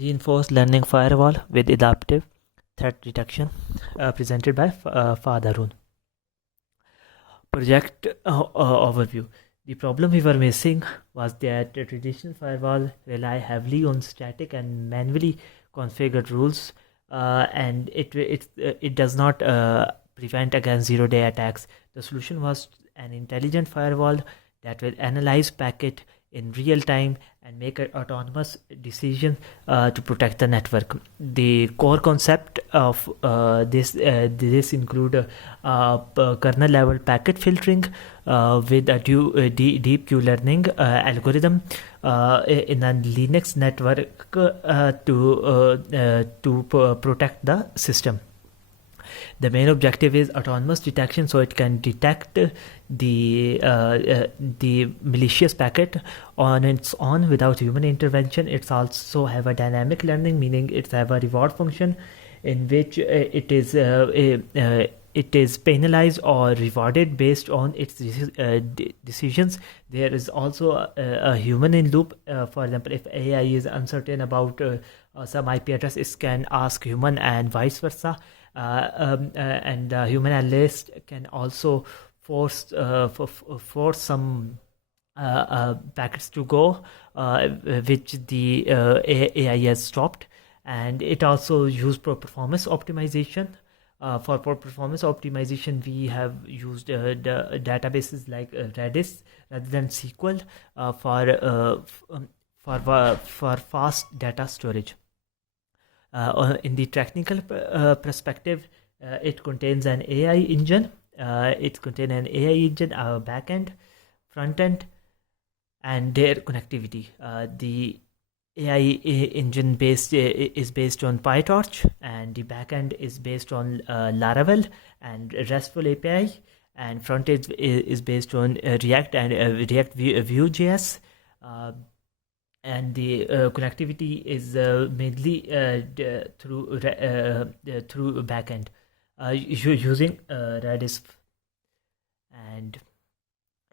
Reinforced learning firewall with adaptive threat detection, presented by Fadarun. Project overview. The problem we were missing was that the traditional firewall rely heavily on static and manually configured rules, and it does not prevent against zero-day attacks. The solution was an intelligent firewall that will analyze packet in real time and make an autonomous decision to protect the network. The core concept of this include kernel level packet filtering with a deep Q learning algorithm in a Linux network to protect the system. The main objective is autonomous detection, so it can detect the malicious packet on its own without human intervention. It's also have a dynamic learning, meaning it's have a reward function in which it is penalized or rewarded based on its decisions. There is also a human in loop. For example, if AI is uncertain about some IP address, it can ask human and vice versa. And human analyst can also force some packets to go which the AI has stopped, and it also use performance optimization. For performance optimization, we have used the databases like Redis rather than SQL for fast data storage. In the technical perspective, it contains an AI engine. It contains an AI engine, backend, front end, and their connectivity. The AI engine is based on PyTorch, and the backend is based on Laravel and RESTful API, and front end is based on React and React Vue.js. And the connectivity is mainly through backend using Redis, and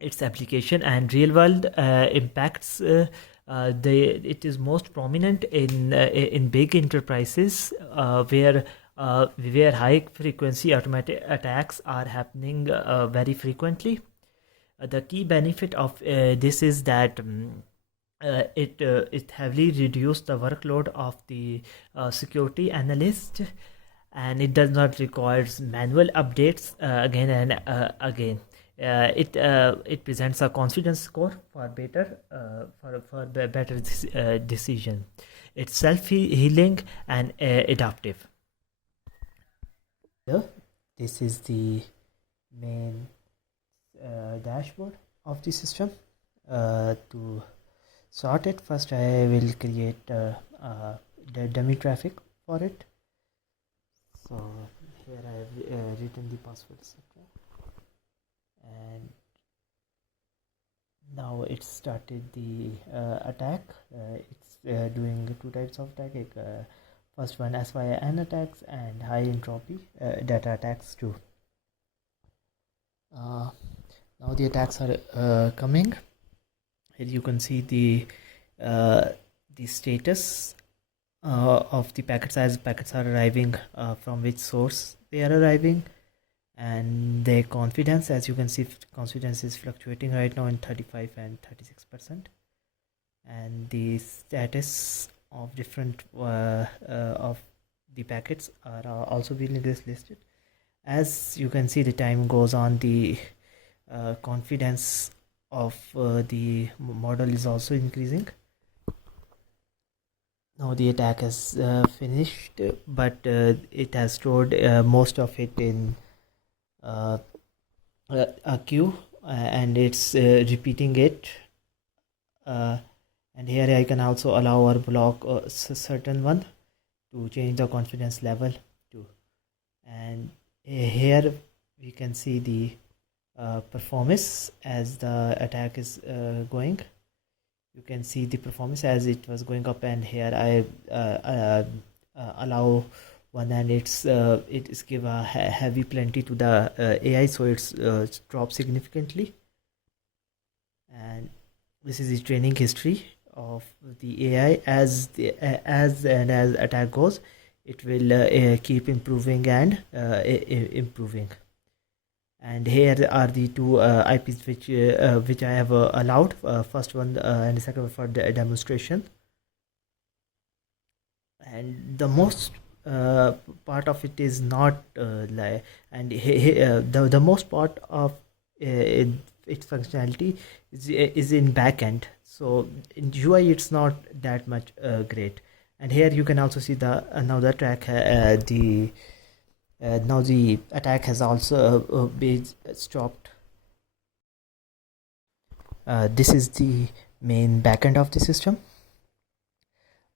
its application and real world impacts. It is most prominent in big enterprises where high frequency automatic attacks are happening very frequently. The key benefit of this is that it heavily reduced the workload of the security analyst, and it does not require manual updates again and again. It presents a confidence score for better decision. It's self-healing and adaptive. So this is the main dashboard of the system. To sort it, first I will create the dummy traffic for it. So here I have written the password, etc. And now it started the attack. It's doing two types of attack. First one SYN attacks and high entropy data attacks too. Now the attacks are coming. Here you can see the status of the packets as packets are arriving, from which source they are arriving, and their confidence. As you can see, confidence is fluctuating right now in 35 and 36%, and the status of different of the packets are also being listed. As you can see, the time goes on, the confidence of the model is also increasing. Now the attack has finished, but it has stored most of it in a queue, and it's repeating it. And here I can also allow or block a certain one to change the confidence level too. And here we can see the performance as the attack is going. You can see the performance as it was going up, and here I allow one, and it is give a heavy plenty to the AI, so it's dropped significantly. And this is the training history of the AI as attack goes. It will keep improving and improving. And here are the two IPs which I have allowed. First one and the second one for the demonstration. And the most part of it is not and the most part of its functionality is in backend. So in UI it's not that much great. And here you can also see the now the attack now the attack has also been stopped. This is the main backend of the system.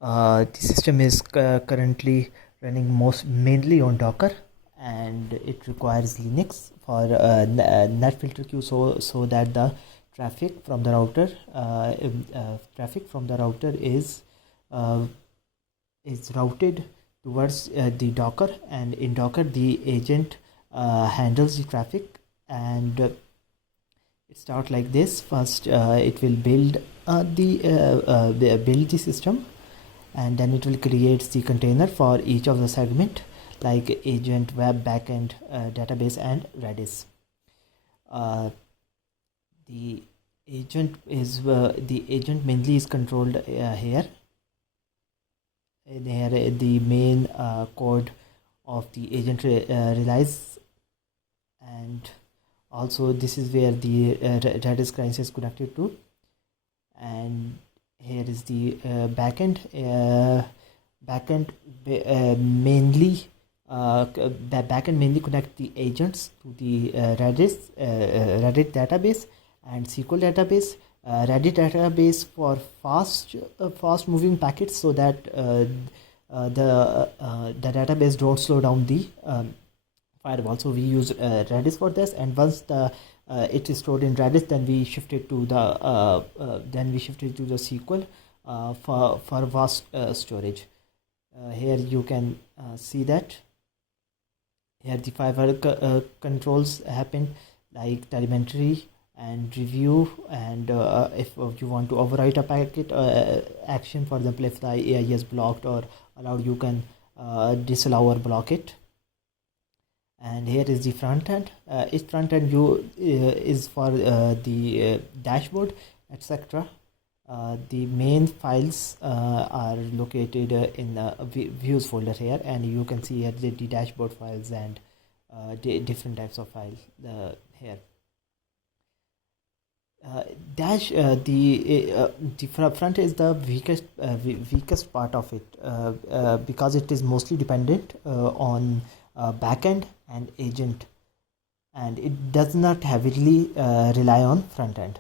The system is currently running mainly on Docker, and it requires Linux for net filter queue, so that the traffic from the router is routed towards the Docker, and in Docker the agent handles the traffic, and it starts like this. First it will build the system, and then it will create the container for each of the segment, like agent, web, backend, database, and Redis. The agent mainly is controlled here. And here the main code of the agent relies, and also this is where the Redis client is connected to. And here is the backend. Mainly the backend mainly connect the agents to the Redis database and SQL database. Redis database for fast moving packets, so that the database don't slow down the firewall. So we use Redis for this, and once it is stored in Redis, then we shifted to the SQL for vast storage. Here you can see that here the firewall controls happen, like telemetry and review, and if you want to overwrite a packet action, for example, if the AI is blocked or allowed, you can disallow or block it. And here is the front end. Its front end view is for the dashboard, etc. The main files are located in the views folder here, and you can see here the dashboard files and different types of files here. The front is the weakest part of it, because it is mostly dependent on backend and agent, and it does not heavily rely on front end.